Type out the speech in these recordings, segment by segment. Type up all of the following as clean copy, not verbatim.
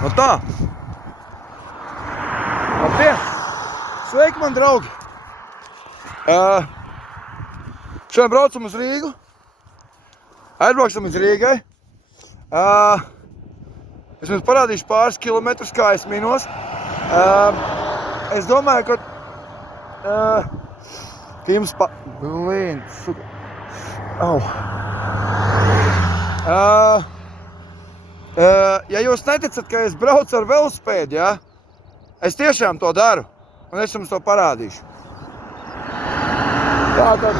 No tā. Labdien! Sveiki, man draugi! Šodien braucam uz Rīgu. Aizbrauksim uz Rīgai. Es jums parādīšu pāris kilometrus, kā es minos. Es domāju, ka jums Blīn, suka. Au. Ja jūs neticat, ka es braucu ar velosipēdu, ja? Es tiešām to daru, un es jums to parādīšu. Tātad.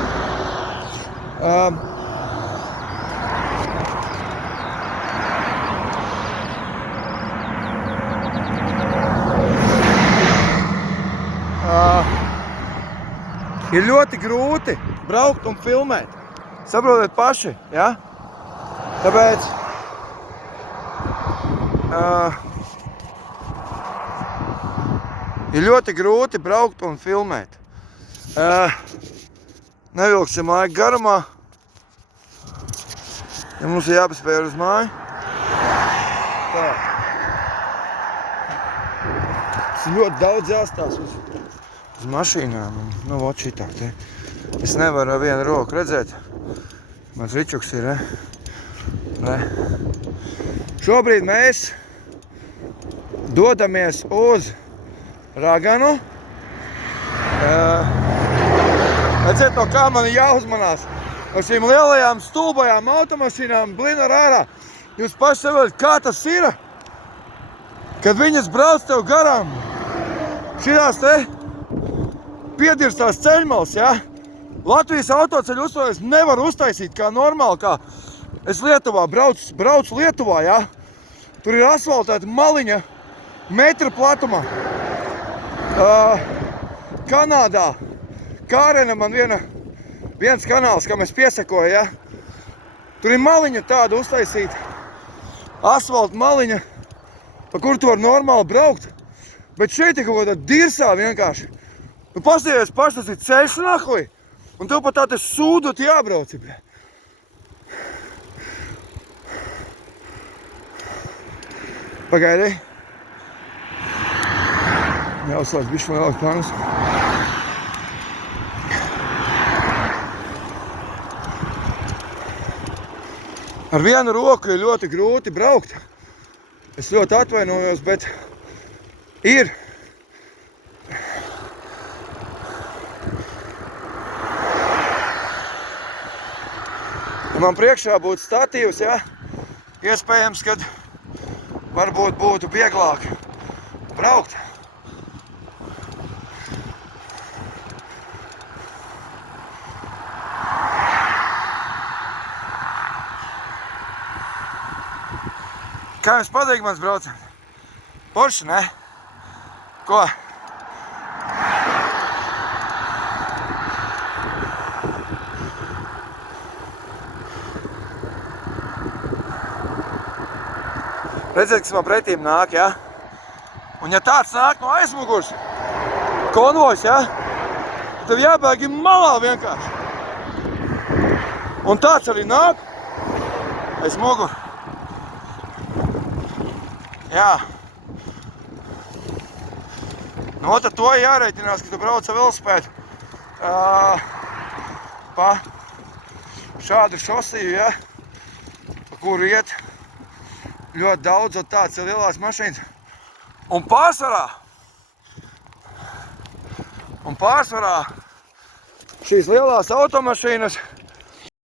Ir ļoti grūti braukt un filmēt. Saprotiet paši, ja? Tāpēc ir ļoti grūti braukt un filmēt. Nevilksim laiku garumā. Ja mums ir jāpaspēj uz māju. Tā. Tas ir ļoti daudz jāstās uz mašīnām. Nu, vot šitā te. Es nevaru ar vienu roku redzēt. Mans ričuks ir, ne? Šobrīd mēs dodamies uz Raganu. Redziet, no kā man jāuzmanās. No šīm lielajām stulbajām automašīnām blina ārā. Jūs paši saprotat, kā tas ir, kad viņas brauc tev garām. Šitās te piedirstās ceļmals, ja? Latvijas autoceļu uzstājas nevar uztaisīt kā normāli, kā es Lietuvā braucu Lietuvā, ja? Tur ir asfaltēta maliņa metra platumā. Kanādā, Kārena man viens kanāls, kam es piesakoju, ja? Tur ir maliņa tāda uztaisīta, asfalta maliņa, pa kuru tu var normāli braukt, bet šeit ir kaut kādā dirsā vienkārši. Nu, pasties paši, tas ir ceļš nahuj, un tev pat tā te sūdot jābrauci, bļa. Pagaidi. Jāuzslēdz bišķi lielāk plānus. Ar vienu roku ir ļoti grūti braukt. Es ļoti atvainojos, bet ir. Ja man priekšā būtu statīvs, ja? Iespējams, kad varbūt būtu vieglāk braukt. Kā jums patīk mans brauciens? Porši, ne? Ko? Redziet, kas man pretīm nāk, ja? Un ja tāds nāk no aizmugurs, konvojs, ja? Tev jābēg malā vienkārši. Un tāds arī nāk aiz muguru. Jā. Nu, tad to jāreitinās, ka tu brauc ar velosipēdu pa šādu šosiju, ja? Pa kuru iet ļoti daudz tāds lielās mašīnas. Un pārsvarā šīs lielās automašīnas